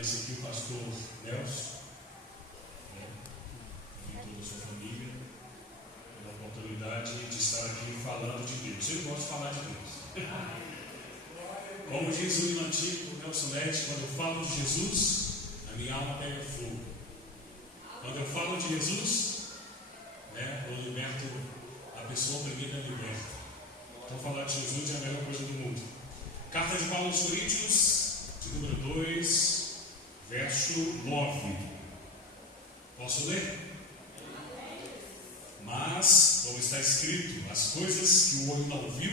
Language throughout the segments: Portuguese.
agradecer aqui o pastor Nelson, e toda a sua família, pela oportunidade de estar aqui falando de Deus. Eu gosto de falar de Deus. Como diz o hino antigo, Nelson Neves, quando eu falo de Jesus, a minha alma pega fogo. Quando eu falo de Jesus, eu liberto a pessoa oprimida, liberta. Então falar de Jesus é a melhor coisa do mundo. Carta de Paulo aos Coríntios, de número 2, verso 9. Posso ler? Mas, como está escrito, as coisas que o olho não viu,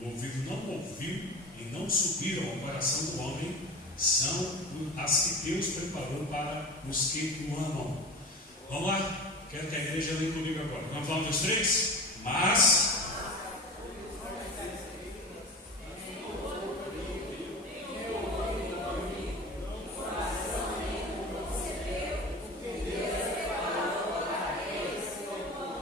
o ouvido não ouviu e não subiram ao coração do homem, são as que Deus preparou para os que o amam. Vamos lá? Quero que a igreja leia comigo agora. Vamos lá, 1, 2, 3. Mas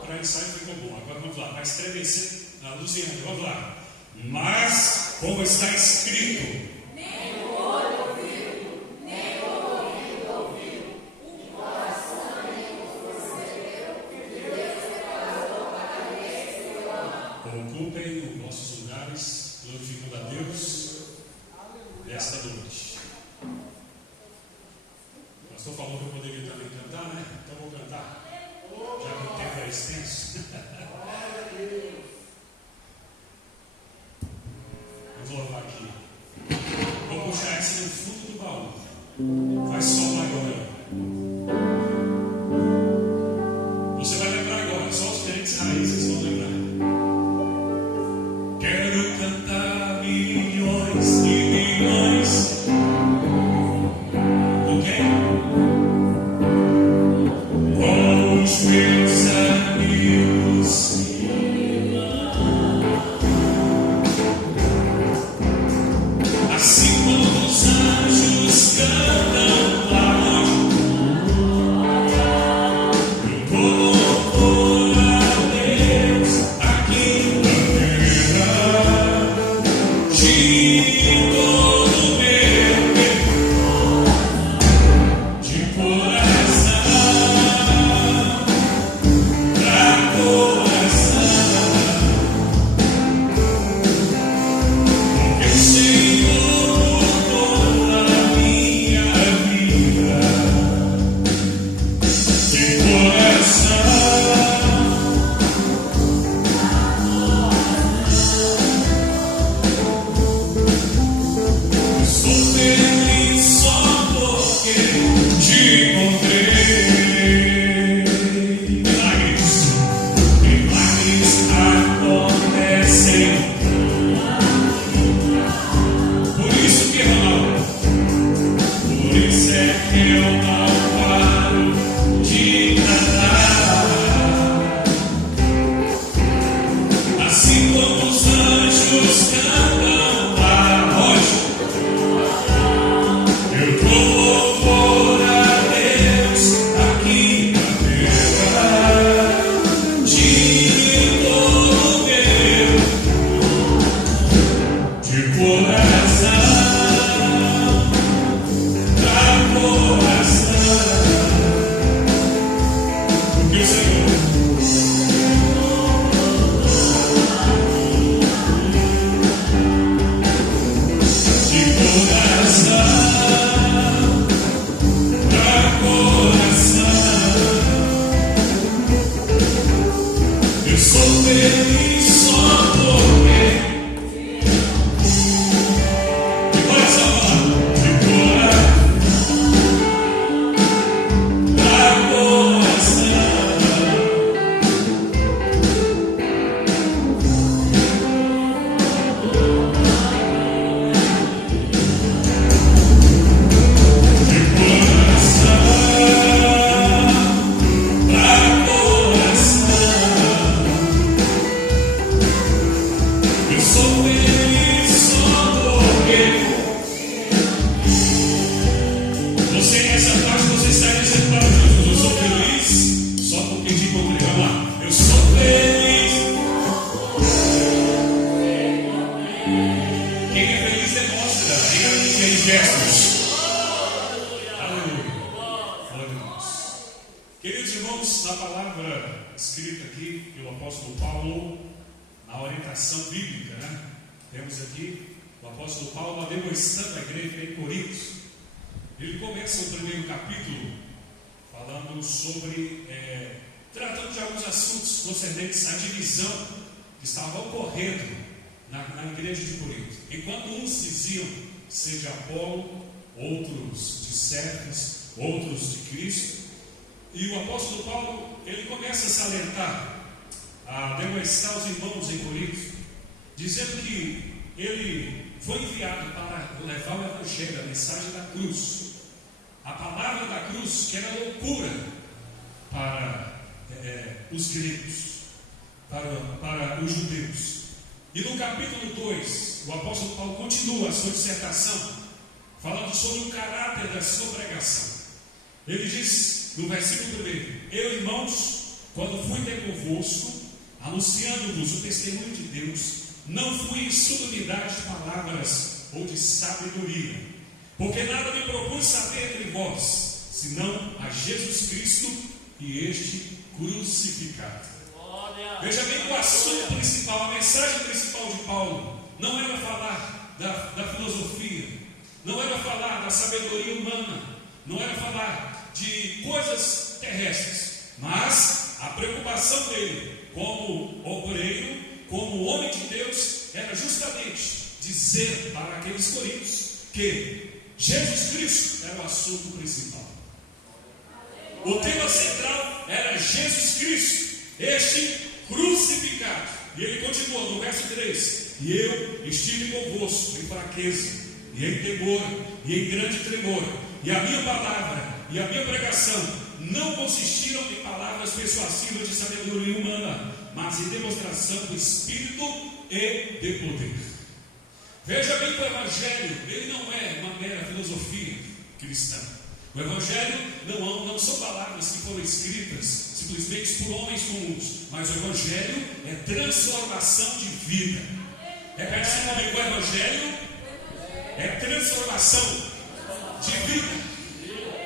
para ensaio ficou bom. Agora vamos lá. Vai estremecer a Luziana. Vamos lá. Mas, como está escrito, nem o olho viu, nem o ouvido ouviu, o coração nem percebeu que Deus preparou para aqueles que o amam. Ocupem os nossos lugares, glorificando a Deus nesta noite. O pastor falou que eu poderia também cantar, né? Então vou cantar. Já que o tempo é extenso. Vou louvar aqui. Vou puxar esse no fundo do baú. Faz som maior. Você vai lembrar agora, só os diferentes raízes vão lembrar. Quero cantar milhões e milhões. Ok? Com os meus amigos. Assim como os anjos cantam lá longe, eu vou louvar a Deus aqui na terra, de todo meu de coração pra coração, porque o Senhor mudou a minha vida, de coração. Estou feliz só porque te encontrei. Milagres acontecem. Por isso que eu não, por isso é que eu não paro de cantar. Assim como os anjos cantam lá longe, eu dou louvor a Deus aqui na terra, de todo meu de coração pra coração, porque o Senhor de coração pra coração. Eu sou feliz só porque de coração, de coração pra coração. Eu sou feliz só porque você, essa parte você sai dizendo para Jesus. Eu sou feliz só porque te encontrei. Vamos lá. Eu sou feliz. Quem é feliz demonstra em gestos. irmãos, na palavra escrita aqui pelo apóstolo Paulo, na orientação bíblica, né? Temos aqui o apóstolo Paulo ademoestando a igreja em Corinto. Ele começa o primeiro capítulo falando sobre, tratando de alguns assuntos concernentes à divisão que estava ocorrendo na igreja de Corinto. Enquanto uns diziam ser de Apolo, outros de Cefas, outros de Cristo, e o apóstolo Paulo, ele começa a salientar, a demonstrar os irmãos em Corinto, dizendo que ele foi enviado para levar o evangelho, a mensagem da cruz, a palavra da cruz, que era loucura para os gregos, para os judeus. E no capítulo 2, o apóstolo Paulo continua a sua dissertação, falando sobre o caráter da sua pregação. Ele diz no versículo 1: eu, irmãos, quando fui ter convosco, anunciando-vos o testemunho de Deus, não fui em sublimidade de palavras ou de sabedoria, porque nada me propus saber entre vós, senão a Jesus Cristo e este crucificado. Veja bem, o assunto principal, a mensagem principal de Paulo, não era falar da filosofia, não era falar da sabedoria humana, não era falar de coisas terrestres, mas a preocupação dele, como obreiro, como homem de Deus, era justamente dizer para aqueles coríntios que Jesus Cristo era o assunto principal. O tema central era Jesus Cristo, este crucificado. E ele continua no verso 3: e eu estive convosco em fraqueza, e em temor, e em grande tremor, e a minha palavra e a minha pregação não consistiram em palavras persuasivas de sabedoria humana, mas em demonstração do Espírito e de poder. Veja bem que o Evangelho, ele não é uma mera filosofia cristã. O Evangelho não são palavras que foram escritas simplesmente por homens comuns, mas o Evangelho é transformação de vida. Repete comigo: o Evangelho é transformação de vida.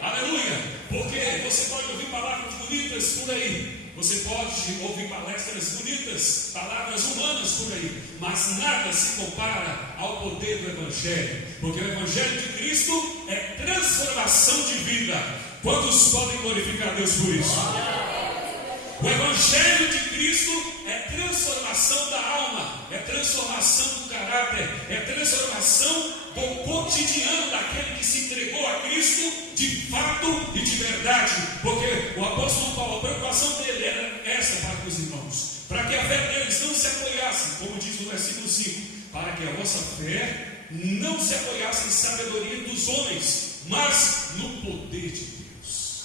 Aleluia! Porque você pode ouvir palavras bonitas por aí, você pode ouvir palestras bonitas, palavras humanas por aí, mas nada se compara ao poder do Evangelho, porque o Evangelho de Cristo é transformação de vida. Quantos podem glorificar a Deus por isso? O Evangelho de Cristo é transformação da alma, é transformação do caráter, é transformação do cotidiano daquele que se entregou a Cristo de fato e de verdade. Porque o apóstolo Paulo, a preocupação dele era essa para os irmãos, para que a fé deles não se apoiasse, como diz no versículo 5, para que a vossa fé não se apoiasse em sabedoria dos homens, mas no poder de Deus.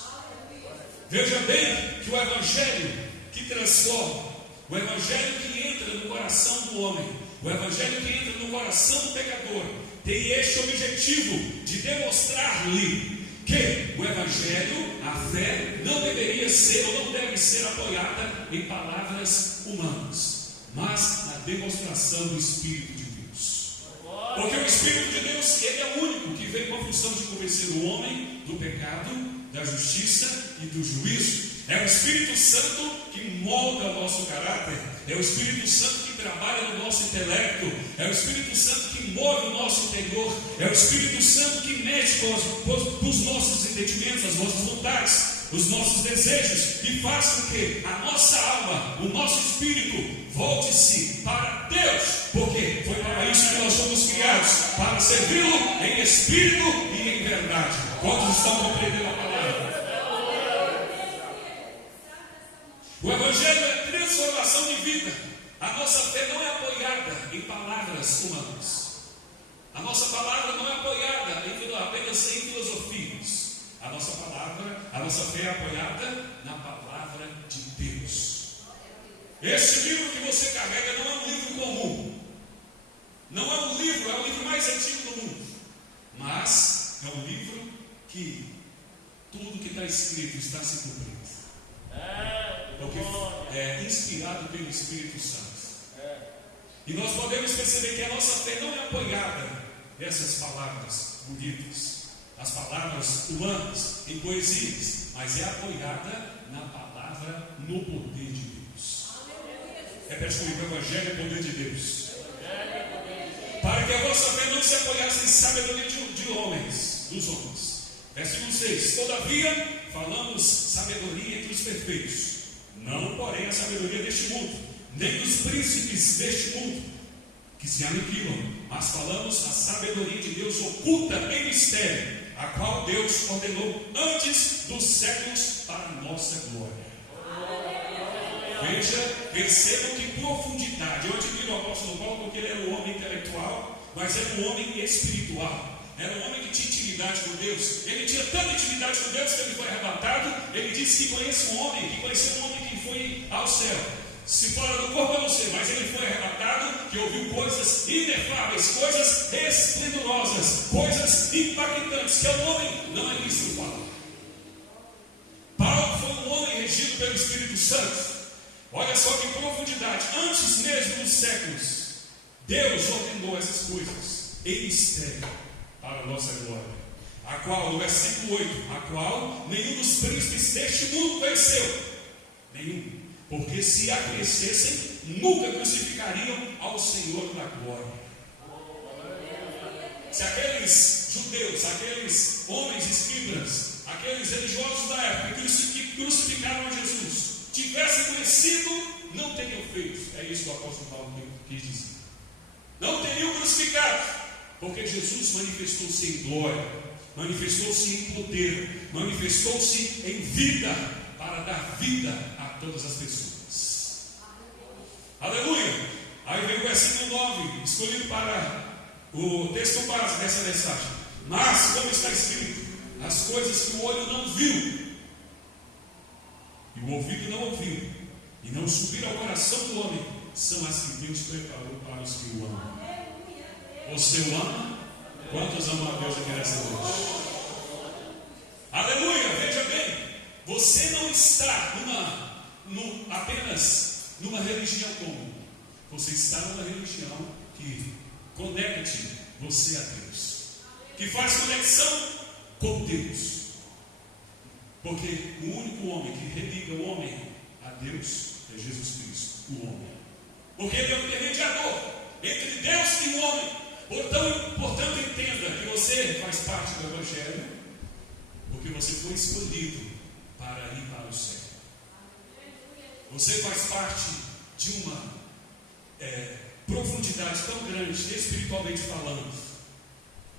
Veja bem que o Evangelho que transforma, o Evangelho que entra no coração do homem, o Evangelho que entra no coração do pecador, tem este objetivo de demonstrar-lhe que o Evangelho, a fé, não deveria ser ou não deve ser apoiada em palavras humanas, mas na demonstração do Espírito de Deus. Porque o Espírito de Deus, ele é o único que veio com a função de convencer o homem do pecado, da justiça e do juízo. É o Espírito Santo que molda o nosso caráter, é o Espírito Santo que trabalha no nosso intelecto, é o Espírito Santo que move o nosso interior, é o Espírito Santo que mexe com os nossos entendimentos, as nossas vontades, os nossos desejos, e faz com que a nossa alma, o nosso espírito, volte-se para Deus, porque foi para isso que nós fomos criados, para servi-lo em espírito e em verdade. Quantos estão compreendendo a palavra? O Evangelho é transformação de vida. A nossa fé não é apoiada em palavras humanas. A nossa palavra não é apoiada apenas em filosofias. A nossa fé é apoiada na palavra de Deus. Esse livro que você carrega não é um livro comum. Não é um livro, é o livro mais antigo do mundo. Mas é um livro que tudo que está escrito está se cumprindo. Porque é inspirado pelo Espírito Santo. E nós podemos perceber que a nossa fé não é apoiada nessas palavras bonitas. as palavras humanas, em poesias, mas é apoiada na palavra, no poder de Deus. Repete comigo: o Evangelho é o poder de Deus. Para que a vossa fé não se apoiasse em sabedoria de homens, dos homens. Versículo 6: todavia, falamos sabedoria entre os perfeitos, não porém a sabedoria deste mundo, nem dos príncipes deste mundo, que se aniquilam, mas falamos a sabedoria de Deus oculta em mistério, a qual Deus ordenou antes dos séculos para a nossa glória. Veja, percebam que profundidade. Eu admiro o apóstolo Paulo porque ele era um homem intelectual, mas era um homem espiritual. Era um homem que tinha intimidade com Deus. Ele tinha tanta intimidade com Deus que ele foi arrebatado. Ele disse que conheceu um homem que foi ao céu. Se fora do corpo eu não sei, mas ele foi arrebatado, que ouviu coisas inefáveis, coisas esplendorosas, coisas impactantes, que o homem não é visto falar. Paulo foi um homem regido pelo Espírito Santo. Olha só que profundidade. Antes mesmo dos séculos, Deus ordenou essas coisas em mistério para a nossa glória, a qual, no versículo 8, a qual nenhum dos príncipes deste mundo conheceu, nenhum, porque se a conhecessem, nunca crucificariam ao Senhor da glória. Se aqueles judeus, aqueles homens escribas, aqueles religiosos da época que crucificaram a Jesus, tivessem conhecido, não teriam feito. É isso que o apóstolo Paulo quis dizer. Não teriam crucificado, porque Jesus manifestou-se em glória, manifestou-se em poder, manifestou-se em vida, para dar vida a todas as pessoas. Aleluia! Aí vem o versículo 9, escolhido para o texto base dessa mensagem. Mas, como está escrito, as coisas que o olho não viu, e o ouvido não ouviu, e não subiram ao coração do homem, são as que Deus preparou para os que o amam. Você o ama? Quantos amam a Deus aqui nessa noite? Aleluia! Veja bem, você não está apenas numa religião comum. Você está numa religião que conecte você a Deus, que faz conexão com Deus. Porque o único homem que religa o homem a Deus é Jesus Cristo, o homem. Porque ele é o intermediador entre Deus e o homem. Portanto, entenda que você faz parte do Evangelho, porque você foi escolhido para ir para o céu. Você faz parte de uma profundidade tão grande, espiritualmente falando,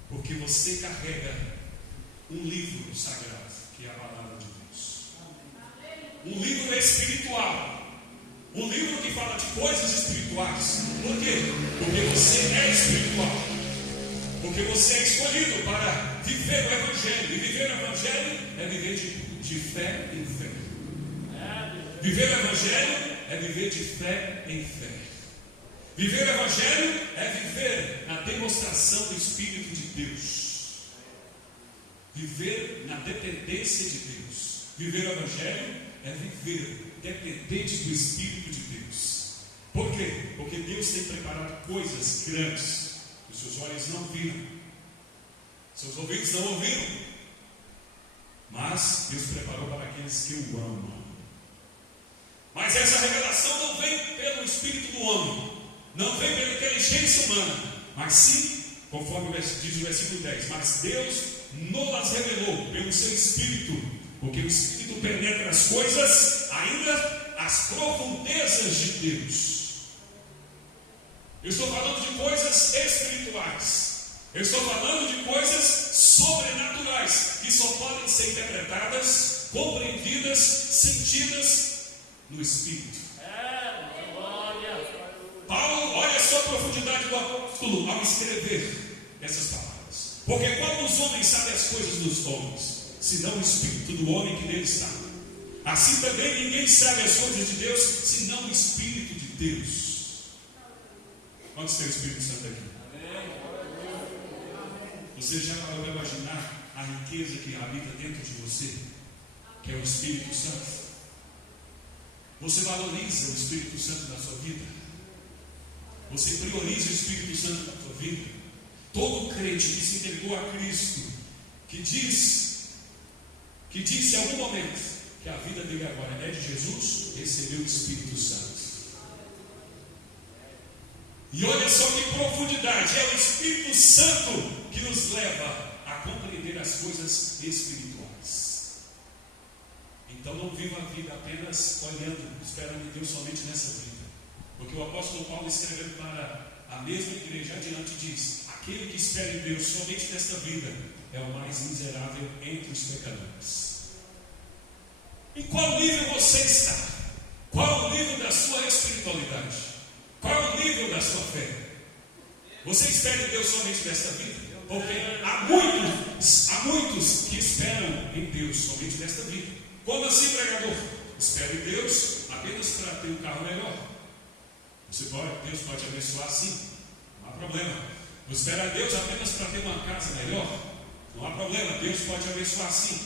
porque você carrega um livro sagrado, que é a palavra de Deus. Um livro espiritual. Um livro que fala de coisas espirituais. Por quê? Porque você é espiritual. Porque você é escolhido para viver o Evangelho. E viver o Evangelho é viver de fé em fé. Viver o Evangelho é viver de fé em fé. Viver o Evangelho é viver na demonstração do Espírito de Deus. Viver na dependência de Deus. Viver o Evangelho é viver dependente do Espírito de Deus. Por quê? Porque Deus tem preparado coisas grandes que os seus olhos não viram, seus ouvidos não ouviram, mas Deus preparou para aqueles que o amam. Mas essa revelação não vem pelo Espírito do homem, não vem pela inteligência humana, mas sim, conforme diz o versículo 10, mas Deus nos revelou pelo seu Espírito, porque o Espírito penetra as coisas, ainda as profundezas de Deus. Eu estou falando de coisas espirituais. Eu estou falando de coisas sobrenaturais, que só podem ser interpretadas, compreendidas, sentidas no Espírito. Paulo, olha só a profundidade do apóstolo ao escrever essas palavras. Porque qual dos homens sabe as coisas dos homens, senão o Espírito do homem que nele está? Assim também ninguém sabe as coisas de Deus, senão o Espírito de Deus. Quantos tem o Espírito Santo aqui? Você já parou para imaginar a riqueza que habita dentro de você, que é o Espírito Santo? Você valoriza o Espírito Santo na sua vida? Você prioriza o Espírito Santo na sua vida? Todo crente que se entregou a Cristo, que disse em algum momento que a vida dele agora é de Jesus, recebeu o Espírito Santo. E olha só que profundidade, é o Espírito Santo que nos leva a compreender as coisas espirituais. Então não viva a vida apenas olhando, esperando em Deus somente nessa vida. Porque o apóstolo Paulo, escrevendo para a mesma igreja adiante, diz: aquele que espera em Deus somente nesta vida é o mais miserável entre os pecadores. Em qual nível você está? Qual o nível da sua espiritualidade? Qual é o nível da sua fé? Você espera em Deus somente nesta vida? Porque há muitos que esperam em Deus somente nesta vida. Como assim, pregador? Espera em Deus apenas para ter um carro melhor. Deus pode te abençoar sim, não há problema. Você espera em Deus apenas para ter uma casa melhor? Não há problema, Deus pode te abençoar sim.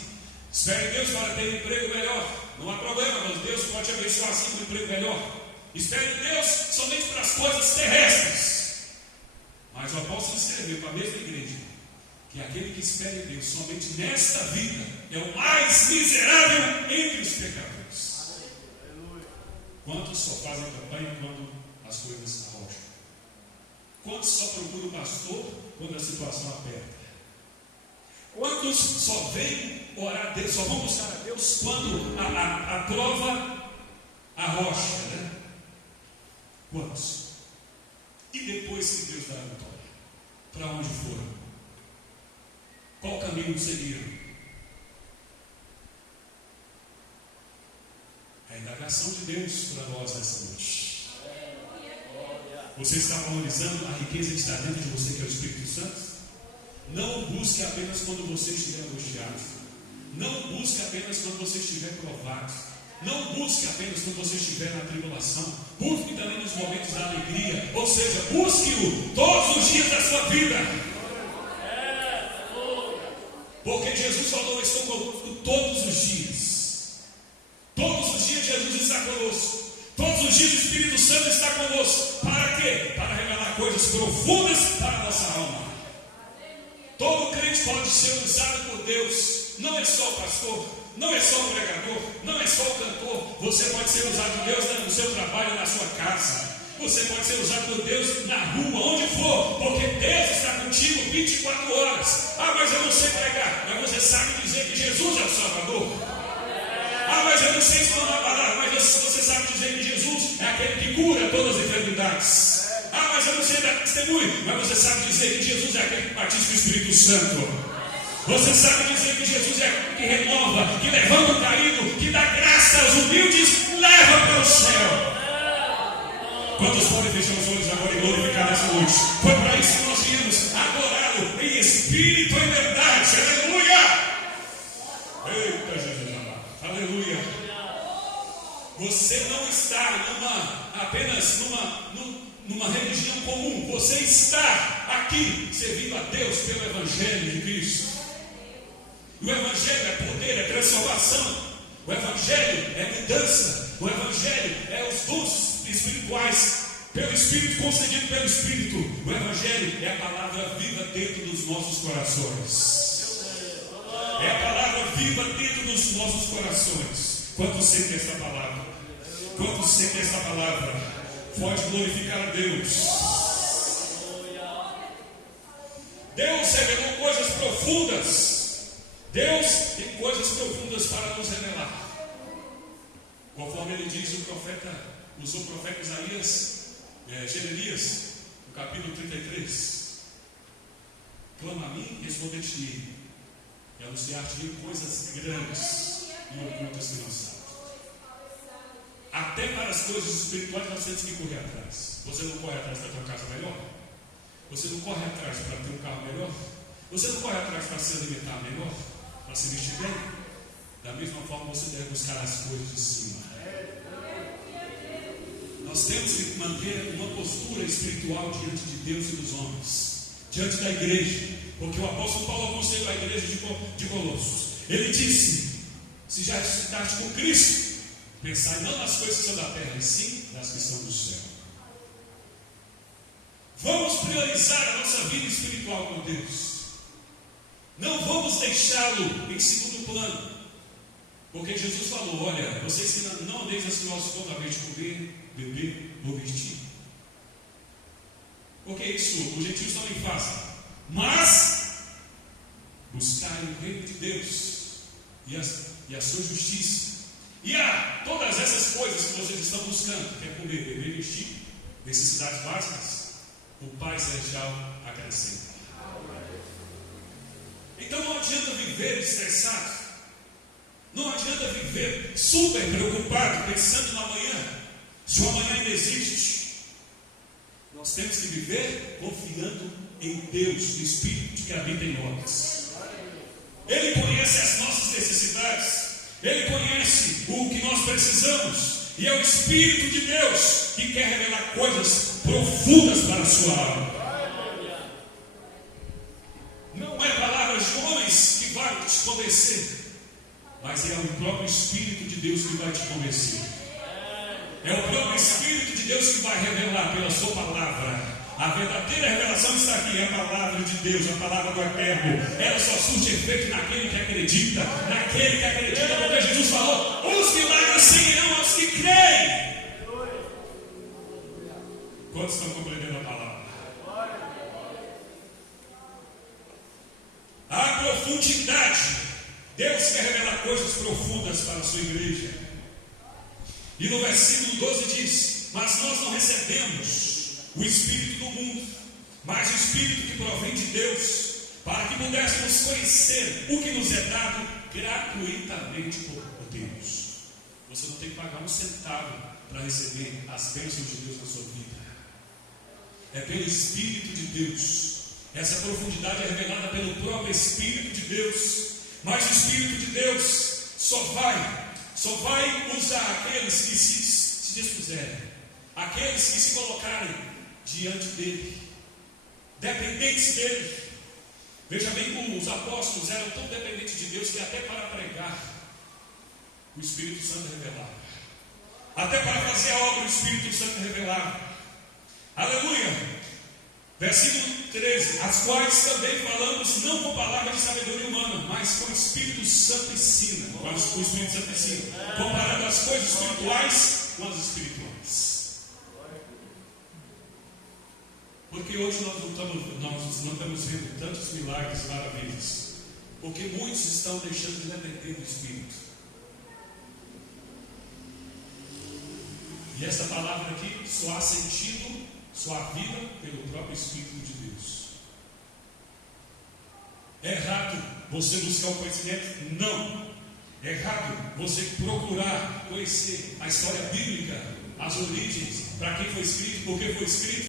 Espera em Deus para ter um emprego melhor? Não há problema, mas Deus pode te abençoar sim com um emprego melhor. Espere em Deus somente para as coisas terrestres. Mas o apóstolo escreveu para a mesma igreja que aquele que espera em Deus somente nesta vida é o mais miserável entre os pecadores. Quantos só fazem campanha quando as coisas arrocham? Quantos só procuram o pastor quando a situação aperta? Quantos só vêm orar a Deus, só vão buscar a Deus quando a prova arrocha, né? Quantos? E depois que Deus dá a vitória, para onde foram? Qual caminho seguiram? É a indagação de Deus para nós nessa noite. Você está valorizando a riqueza que está dentro de você, que é o Espírito Santo? Não o busque apenas quando você estiver angustiado. Não o busque apenas quando você estiver provado. Não busque apenas quando você estiver na tribulação. Busque também nos momentos da alegria. Ou seja, busque-o todos os dias da sua vida. Porque Jesus falou: eu estou conosco todos os dias. Todos os dias Jesus está conosco. Todos os dias o Espírito Santo está conosco. Para quê? Para revelar coisas profundas para a nossa alma. Todo crente pode ser usado por Deus. Não é só o pastor, não é só o pregador, não é só o cantor. Você pode ser usado por Deus no seu trabalho, na sua casa. Você pode ser usado por Deus na rua, onde for. Porque Deus está contigo 24 horas. Ah, mas eu não sei pregar. Mas você sabe dizer que Jesus é o Salvador. Ah, mas eu não sei explicar uma palavra. Mas você sabe dizer que Jesus é aquele que cura todas as enfermidades. Ah, mas eu não sei dar testemunho. Mas você sabe dizer que Jesus é aquele que batiza com o Espírito Santo. Você sabe dizer que Jesus é aquele que renova, que levanta o caído, que dá graça aos humildes, leva para o céu. Quantos podem fechar os olhos agora e glorificar nessa noite? Foi para isso que nós viemos adorá-lo em espírito e em verdade. Aleluia! Eita Jesus amado. Aleluia! Você não está apenas numa religião comum. Você está aqui servindo a Deus pelo Evangelho de Cristo. O Evangelho é poder, é transformação. O Evangelho é mudança. O Evangelho é os dons espirituais pelo Espírito, concedido pelo Espírito. O Evangelho é a palavra viva dentro dos nossos corações. É a palavra viva dentro dos nossos corações. Quanto sente essa palavra? Quanto sente essa palavra? Pode glorificar a Deus. Deus revelou coisas profundas. Deus tem coisas profundas para nos revelar. Conforme ele diz, o profeta, usou o profeta Jeremias, no capítulo 33. Clama a mim, responder-te-ei, e anunciar-te coisas grandes e ocultas que não sabes. Até para as coisas espirituais nós temos que correr atrás. Você não corre atrás para ter uma casa melhor? Você não corre atrás para ter um carro melhor? Você não corre atrás para se alimentar melhor? Para se vestir bem? Da mesma forma você deve buscar as coisas de cima. Nós temos que manter uma postura espiritual diante de Deus e dos homens, diante da igreja, porque o apóstolo Paulo aconselhou a igreja de Colossos. Ele disse: se já ressuscitaste com Cristo, pensai não nas coisas que são da terra, e sim nas que são do céu. Vamos priorizar a nossa vida espiritual com Deus. Não vamos deixá-lo em segundo plano. Porque Jesus falou: olha, vocês que não andeis ansiosos contra comer, beber ou vestir. Porque isso os gentios também fazem. Mas buscai o reino de Deus e a sua justiça. E há todas essas coisas que vocês estão buscando, que é comer, beber e vestir, necessidades básicas, o Pai Celestial acrescenta. Então não adianta viver estressado, não adianta viver super preocupado, pensando no amanhã, se o amanhã ainda existe. Nós temos que viver confiando em Deus, no Espírito que habita em nós. Ele conhece as nossas necessidades, Ele conhece o que nós precisamos, e é o Espírito de Deus que quer revelar coisas profundas para a sua alma. Não é palavras de homens que vai te convencer, mas é o próprio Espírito de Deus que vai te convencer. É o próprio Espírito de Deus que vai revelar pela sua palavra. A verdadeira revelação está aqui, é a palavra de Deus, a palavra do Eterno. Ela só surte efeito naquele que acredita, porque Jesus falou: os milagres seguirão aos que creem. Quantos estão compreendendo a palavra? A profundidade. Deus quer revelar coisas profundas para a sua igreja. E no versículo 12 diz: mas nós não recebemos o Espírito do mundo, mas o Espírito que provém de Deus, para que pudéssemos conhecer o que nos é dado gratuitamente por Deus. Você não tem que pagar um centavo para receber as bênçãos de Deus na sua vida. É pelo Espírito de Deus. Essa profundidade é revelada pelo próprio Espírito de Deus. Mas o Espírito de Deus só vai usar aqueles que se dispuserem, aqueles que se colocarem diante dele, dependentes dele. Veja bem como os apóstolos eram tão dependentes de Deus que até para pregar o Espírito Santo revelava, até para fazer a obra o Espírito Santo revelava. Aleluia! Versículo 13: as quais também falamos não com palavras de sabedoria humana, mas com o Espírito Santo ensina, comparando as coisas espirituais com as espirituais. Porque hoje nós não estamos vendo tantos milagres e maravilhas, porque muitos estão deixando de depender do Espírito. E essa palavra aqui só há sentido, só há vida pelo próprio Espírito de Deus. É errado você buscar o conhecimento? Não. É errado você procurar conhecer a história bíblica, as origens, para quem foi escrito, por que foi escrito.